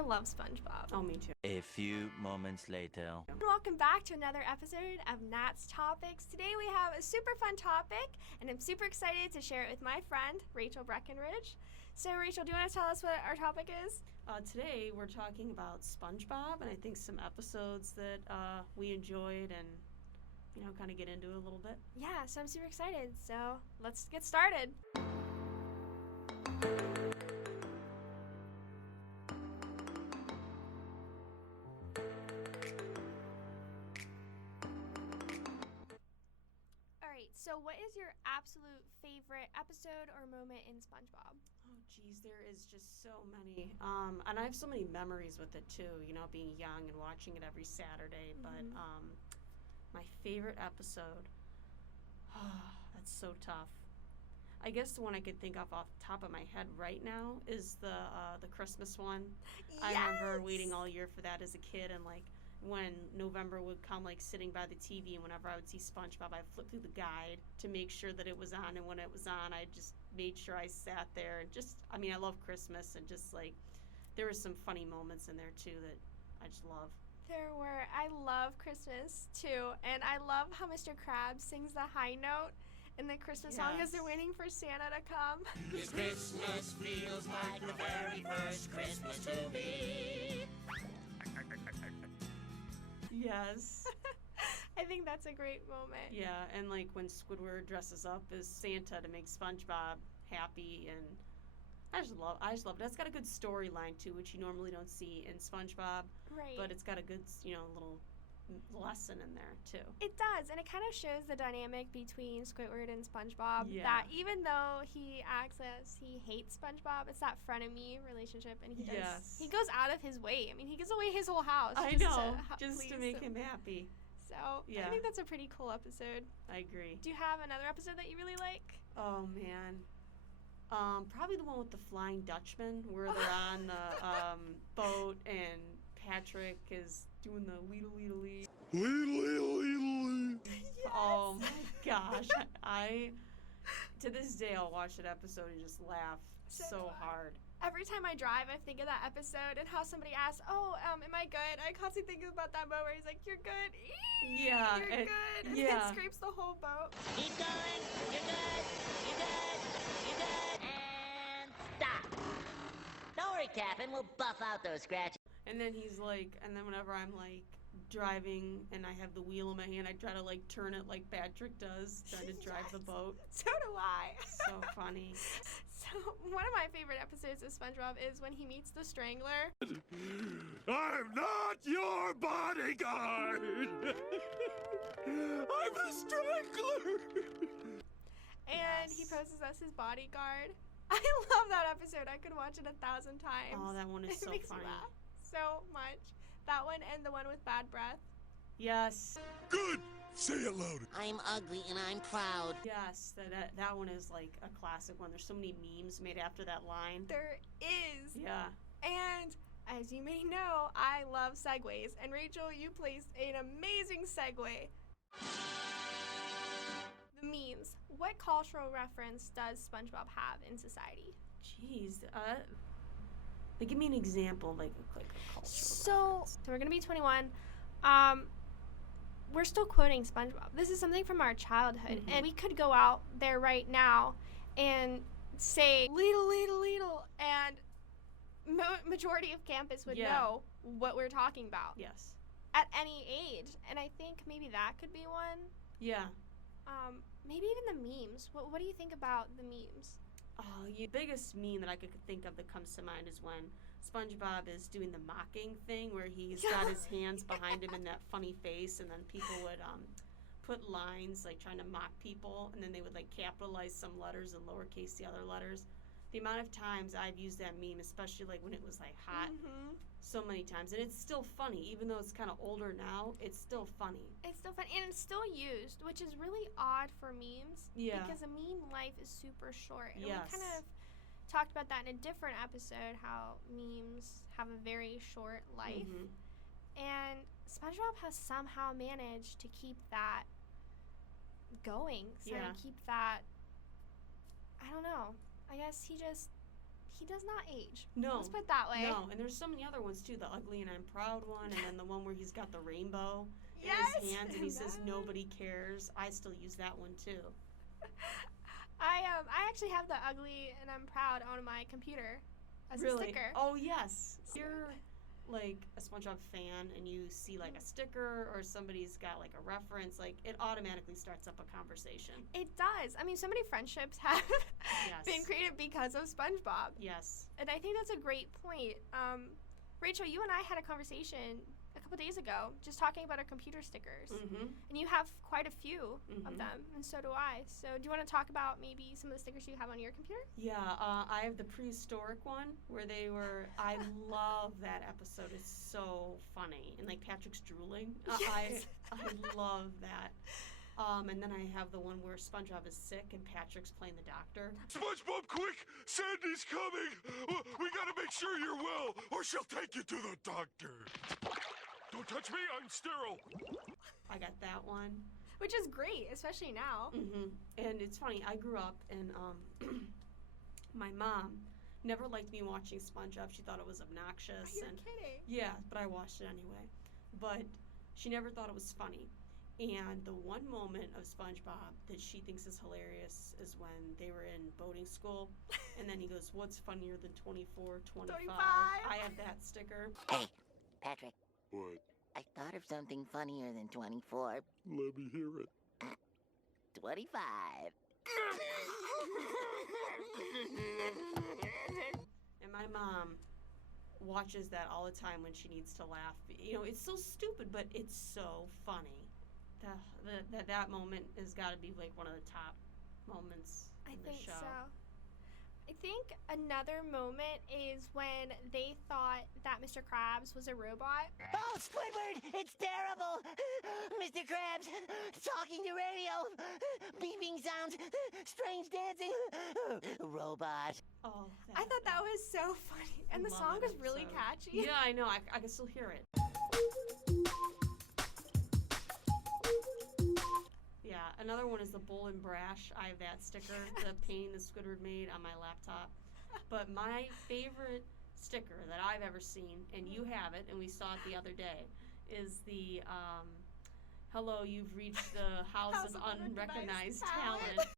I love SpongeBob. Oh, me too. A few moments later. Welcome back to another episode of Nat's Topics. Today we have a super fun topic, and I'm super excited to share it with my friend, Rachel Breckenridge. So, Rachel, do you want to tell us what our topic is? Today we're talking about SpongeBob, and I think some episodes that we enjoyed and, kind of get into it a little bit. Yeah, so I'm super excited. So, let's get started. So what is your absolute favorite episode or moment in SpongeBob? Oh, geez, there is just so many. And I have so many memories with it, too, being young and watching it every Saturday. Mm-hmm. But my favorite episode, that's so tough. I guess the one I could think of off the top of my head right now is the Christmas one. Yes! I remember waiting all year for that as a kid, and, when November would come, sitting by the TV, and whenever I would see SpongeBob, I'd flip through the guide to make sure that it was on, and when it was on, I just made sure I sat there, and I love Christmas, and there were some funny moments in there, too, that I just love. There were. I love Christmas, too, and I love how Mr. Krabs sings the high note in the Christmas song as they're waiting for Santa to come. This Christmas feels like the very first Christmas to me. Yes. I think that's a great moment. Yeah, and when Squidward dresses up as Santa to make SpongeBob happy, and I just love it. That's got a good storyline too, which you normally don't see in SpongeBob. Right. But it's got a good, little lesson in there too. It does, and it kind of shows the dynamic between Squidward and SpongeBob. Yeah. That even though he acts as he hates SpongeBob, it's that frenemy relationship, and he goes out of his way. I mean, he gives away his whole house. Just to make him happy. So yeah. I think that's a pretty cool episode. I agree. Do you have another episode that you really like? Oh man. Probably the one with the Flying Dutchman, where they're on the boat and Patrick is doing the weedle-weedle-lee. Weedle-weedle-weedle-lee. Yes. Oh my gosh. To this day, I'll watch that episode and just laugh so hard. Every time I drive, I think of that episode and how somebody asks, am I good? I constantly think about that moment where he's like, you're good. Yeah. You're good. And yeah. it scrapes the whole boat. Keep going. You're good. You're good. You're good. And stop. Don't worry, Captain. We'll buff out those scratches. And then whenever I'm driving and I have the wheel in my hand, I try to turn it like Patrick does, trying to drive the boat. So do I. So funny. So one of my favorite episodes of SpongeBob is when he meets the Strangler. I'm not your bodyguard. I'm the Strangler. And he poses as his bodyguard. I love that episode. I could watch it 1,000 times. Oh, that one is so makes funny. Me laugh so much. That one and the one with bad breath. Yes. Good. Say it louder. I'm ugly and I'm proud. Yes, that one is a classic one. There's so many memes made after that line. There is. Yeah. And as you may know, I love segues. And Rachel, you placed an amazing segue. The memes. What cultural reference does SpongeBob have in society? Jeez. Give me an example, a cultural So reference. we're going to be 21. We're still quoting SpongeBob. This is something from our childhood. Mm-hmm. And we could go out there right now and say, Leedle, Leedle, Leedle. And majority of campus would know what we're talking about. Yes. At any age. And I think maybe that could be one. Yeah. Maybe even the memes. What do you think about the memes? Oh, the biggest meme that I could think of that comes to mind is when SpongeBob is doing the mocking thing where he's got his hands behind him in that funny face, and then people would put lines trying to mock people, and then they would capitalize some letters and lowercase the other letters. The amount of times I've used that meme, especially when it was hot, so many times, and it's still funny, even though it's kind of older now. It's still funny. It's still funny, and it's still used, which is really odd for memes. Yeah. Because a meme life is super short. And yes. we kind of talked about that in a different episode, how memes have a very short life. Mm-hmm. And SpongeBob has somehow managed to keep that going. So to keep that, I don't know. I guess he just he does not age. No. Let's put it that way. No, and there's so many other ones too. The Ugly and I'm Proud one, and then the one where he's got the rainbow in his hands and he says nobody cares. I still use that one too. I actually have the Ugly and I'm Proud on my computer as a sticker. Oh yes. You're like a SpongeBob fan and you see like a sticker or somebody's got like a reference, like it automatically starts up a conversation. It does. I mean, so many friendships have Yes. been created because of SpongeBob. Yes. And I think that's a great point. Rachel, you and I had a conversation a couple days ago just talking about our computer stickers. Mm-hmm. And you have quite a few of Mhm. them, and so do I. So do you want to talk about maybe some of the stickers you have on your computer? Yeah, I have the prehistoric one where they were. I love that episode. It's so funny, and like Patrick's drooling. Yes. I love that. And then I have the one where SpongeBob is sick and Patrick's playing the doctor. SpongeBob, quick! Sandy's coming! We gotta make sure you're well, or she'll take you to the doctor. Don't touch me, I'm sterile. I got that one. Which is great, especially now. Mm-hmm. And it's funny, I grew up and my mom never liked me watching SpongeBob. She thought it was obnoxious. You're and kidding. yeah, but I watched it anyway. But she never thought it was funny. And the one moment of SpongeBob that she thinks is hilarious is when they were in boating school. And then he goes, what's funnier than 24, 25? 25. I have that sticker. Hey, Patrick, What? I thought of something funnier than 24. Let me hear it. 25. And my mom watches that all the time when she needs to laugh. You know, it's so stupid, but it's so funny. That moment has got to be like one of the top moments I in the think show. so. I think another moment is when they thought that Mr. Krabs was a robot. Oh, Squidward, it's terrible! Mr. Krabs, talking to radio, beeping sounds, strange dancing, robot. Oh, I thought that was so funny. And the love song that was really episode. catchy. Yeah, I know. I can still hear it. Yeah, another one is the Bull and Brash. I have that sticker, the painting that Squidward made on my laptop. But my favorite sticker that I've ever seen, and you have it, and we saw it the other day, is the hello, you've reached the house of unrecognized talent.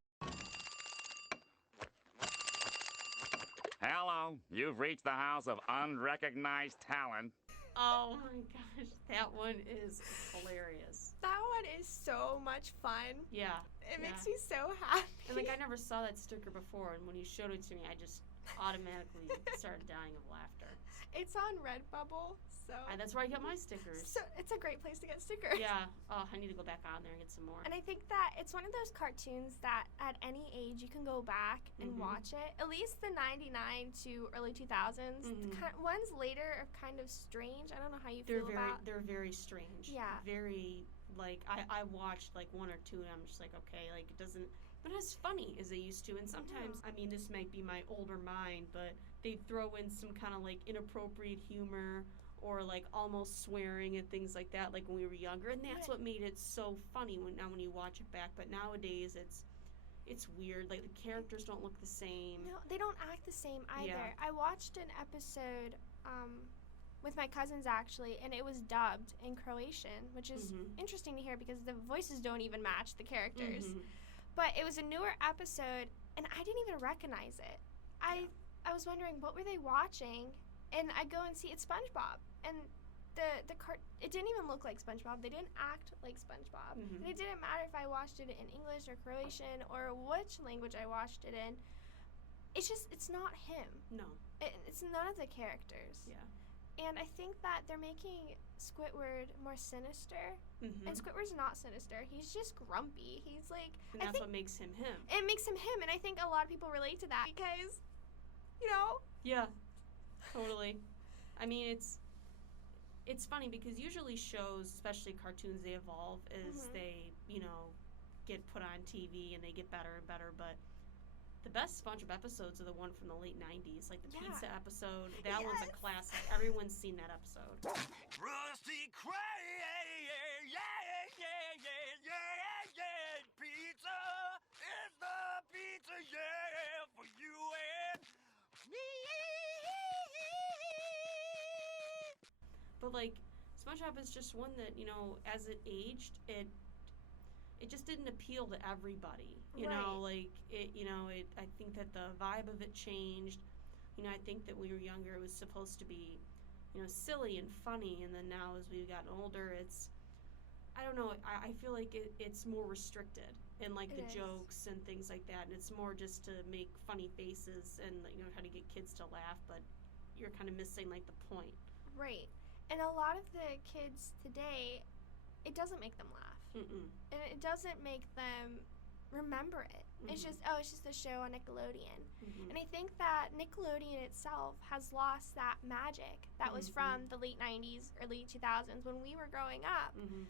Hello, you've reached the house of unrecognized talent. Oh my gosh, that one is hilarious. That one is so much fun. Yeah. It yeah. makes me so happy. And like I never saw that sticker before, and when you showed it to me, I just automatically started dying of laughter. It's on Redbubble, so And that's where I get my stickers. so it's a great place to get stickers. Yeah. Oh, I need to go back on there and get some more. And I think that it's one of those cartoons that at any age you can go back and Mhm. watch it. At least the 99 to early 2000s. Mhm. Ones later are kind of strange. I don't know how you They're feel very about. they're very strange. Yeah. Very like I watched like one or two and I'm just like, okay, like it doesn't but as funny as they used to. And sometimes I mean this might be my older mind, but they throw in some kind of like inappropriate humor or like almost swearing and things like that like when we were younger, and that's Right. what made it so funny when you watch it back. But nowadays it's weird, like the characters don't look the same. No, they don't act the same either. Yeah. I watched an episode with my cousins actually, and it was dubbed in Croatian, which is Mhm. interesting to hear because the voices don't even match the characters. Mhm. But it was a newer episode, and I didn't even recognize it. I was wondering what were they watching, and I go and see it's SpongeBob, and it didn't even look like SpongeBob. They didn't act like SpongeBob, Mhm. and it didn't matter if I watched it in English or Croatian or which language I watched it in. It's not him. No. It's none of the characters. Yeah. And I think that they're making Squidward more sinister. Mhm. And Squidward's not sinister. He's just grumpy. He's like, And I that's think what makes him him. it makes him him. And I think a lot of people relate to that because, you know, Yeah, totally. I mean, it's funny because usually shows, especially cartoons, they evolve as Mhm. they, get put on TV and they get better and better. But the best SpongeBob episodes are the one from the late 90s, like the Yeah. pizza episode. That one's a Yes. classic. Everyone's seen that episode. Krusty Krab, yeah, pizza is the pizza, yeah, for you and But like SpongeBob is just one that, you know, as it aged, it just didn't appeal to everybody. You know, like I think that the vibe of it changed. You know, I think that when we were younger, it was supposed to be, you know, silly and funny, and then now as we've gotten older, it's, I don't know, I feel like it's more restricted in like the jokes and things like that, and it's more just to make funny faces and, you know, try to get kids to laugh, but you're kind of missing like the point. Right. And a lot of the kids today, it doesn't make them laugh. Mm-mm. And it doesn't make them remember it. Mm-hmm. It's just a show on Nickelodeon. Mm-hmm. And I think that Nickelodeon itself has lost that magic that was from the late 90s, early 2000s when we were growing up. Mm-hmm.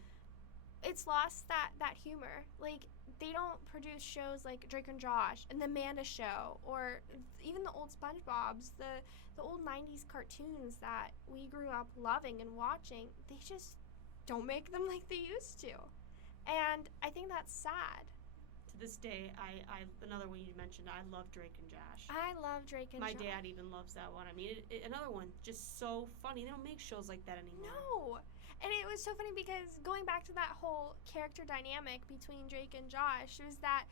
It's lost that humor. Like, they don't produce shows like Drake and Josh and the Amanda Show, or even the old SpongeBob's, the old 90s cartoons that we grew up loving and watching. They just don't make them like they used to. And I think that's sad. To this day, I another one you mentioned, I love Drake and Josh. I love Drake and My Josh. dad even loves that one. I mean, another one, just so funny. They don't make shows like that anymore. No. And it was so funny because going back to that whole character dynamic between Drake and Josh, it was that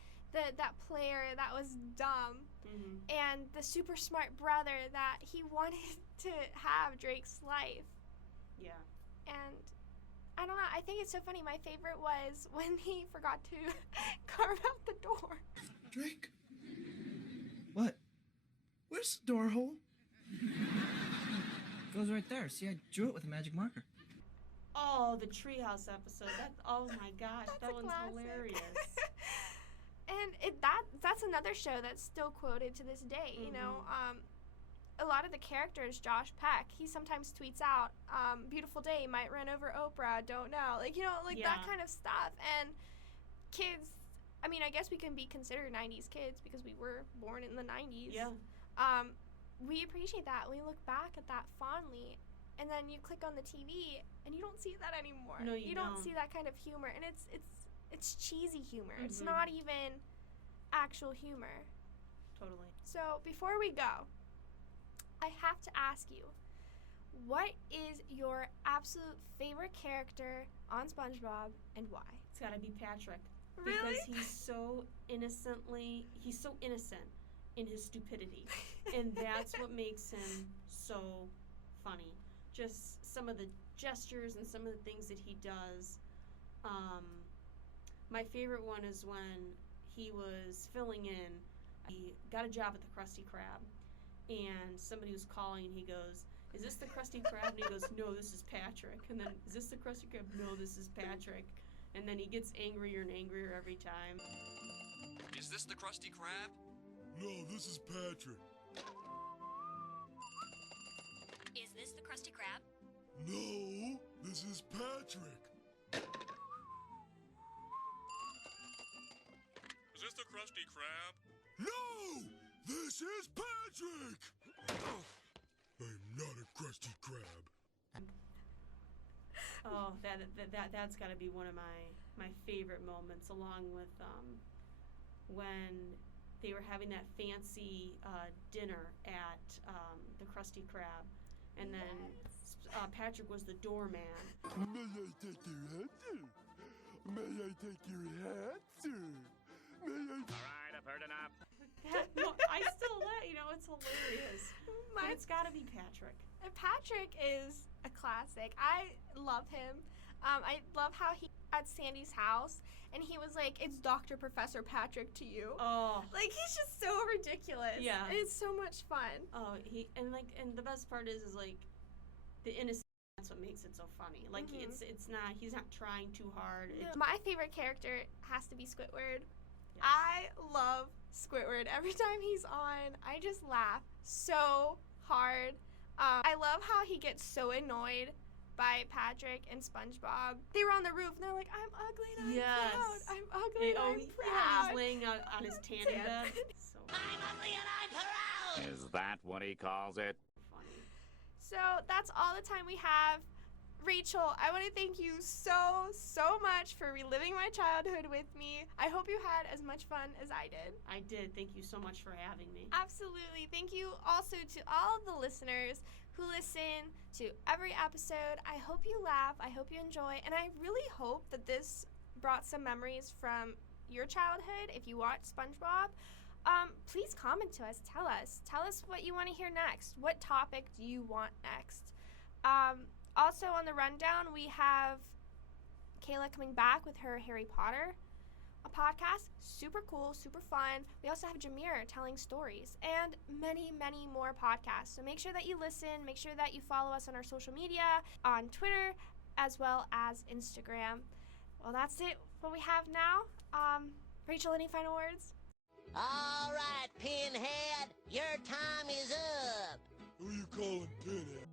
player that was dumb and the super smart brother that he wanted to have Drake's life. Yeah. And I don't know, I think it's so funny. My favorite was when he forgot to carve out the door. Drake? What? Where's the door hole? Goes right there. See, I drew it with a magic marker. Oh, the Treehouse episode. Oh my gosh, that one's hilarious. And that's another show that's still quoted to this day. You know, a lot of the characters, Josh Peck, he sometimes tweets out, "Beautiful day, might run over Oprah, don't know," like, you know, like that kind of stuff. And kids, I mean, I guess we can be considered 90s kids because we were born in the 90s. Yeah. We appreciate that. We look back at that fondly. And then you click on the TV, and you don't see that anymore. No, you don't see that kind of humor, and it's cheesy humor. It's not even actual humor. Totally. So before we go, I have to ask you, what is your absolute favorite character on SpongeBob, and why? It's got to be Patrick. Really? Because he's so innocent in his stupidity, and that's what makes him so funny. Just some of the gestures and some of the things that he does. My favorite one is when he was filling in. He got a job at the Krusty Krab, and somebody was calling, and he goes, "Is this the Krusty Krab?" And he goes, "No, this is Patrick." And then, "Is this the Krusty Krab?" "No, this is Patrick." And then he gets angrier and angrier every time. Is this the Krusty Krab? No, this is Patrick. Is this the Krusty Krab? No, this is Patrick. Is this the Krusty Krab? No, this is Patrick. I'm not a Krusty Krab. Oh, that's got to be one of my favorite moments, along with when they were having that fancy dinner at the Krusty Krab, and then Patrick was the doorman. May I take your hat, sir? May I take your hat, sir? May I... All right, I've heard enough. I still let you know, it's hilarious. But it's got to be Patrick. Patrick is a classic. I love him. I love how he at Sandy's house, and he was like, "It's Dr. Professor Patrick to you." Oh, like, he's just so ridiculous. Yeah, and it's so much fun. Oh, and the best part is like the innocence. That's what makes it so funny. Like it's not. He's not trying too hard. No. My favorite character has to be Squidward. Yes. I love Squidward. Every time he's on, I just laugh so hard. I love how he gets so annoyed by Patrick and SpongeBob. They were on the roof, and they're like, "I'm ugly and I'm proud. I'm ugly and I'm proud." He's laying on his tanning bed. So I'm ugly and I'm proud. Is that what he calls it? funny. So that's all the time we have Rachel, I want to thank you so much for reliving my childhood with me. I hope you had as much fun as I did. I did. Thank you so much for having me. Absolutely. Thank you also to all of the listeners who listen to every episode. I hope you laugh. I hope you enjoy. And I really hope that this brought some memories from your childhood. If you watch SpongeBob, please comment to us. Tell us what you want to hear next. What topic do you want next? Also on the rundown, we have Kayla coming back with her Harry Potter podcast. Super cool, super fun. We also have Jameer telling stories and many more podcasts. So make sure that you listen. Make sure that you follow us on our social media, on Twitter, as well as Instagram. Well, that's it. What we have now. Rachel, any final words? All right, Pinhead, your time is up. Who you calling Pinhead?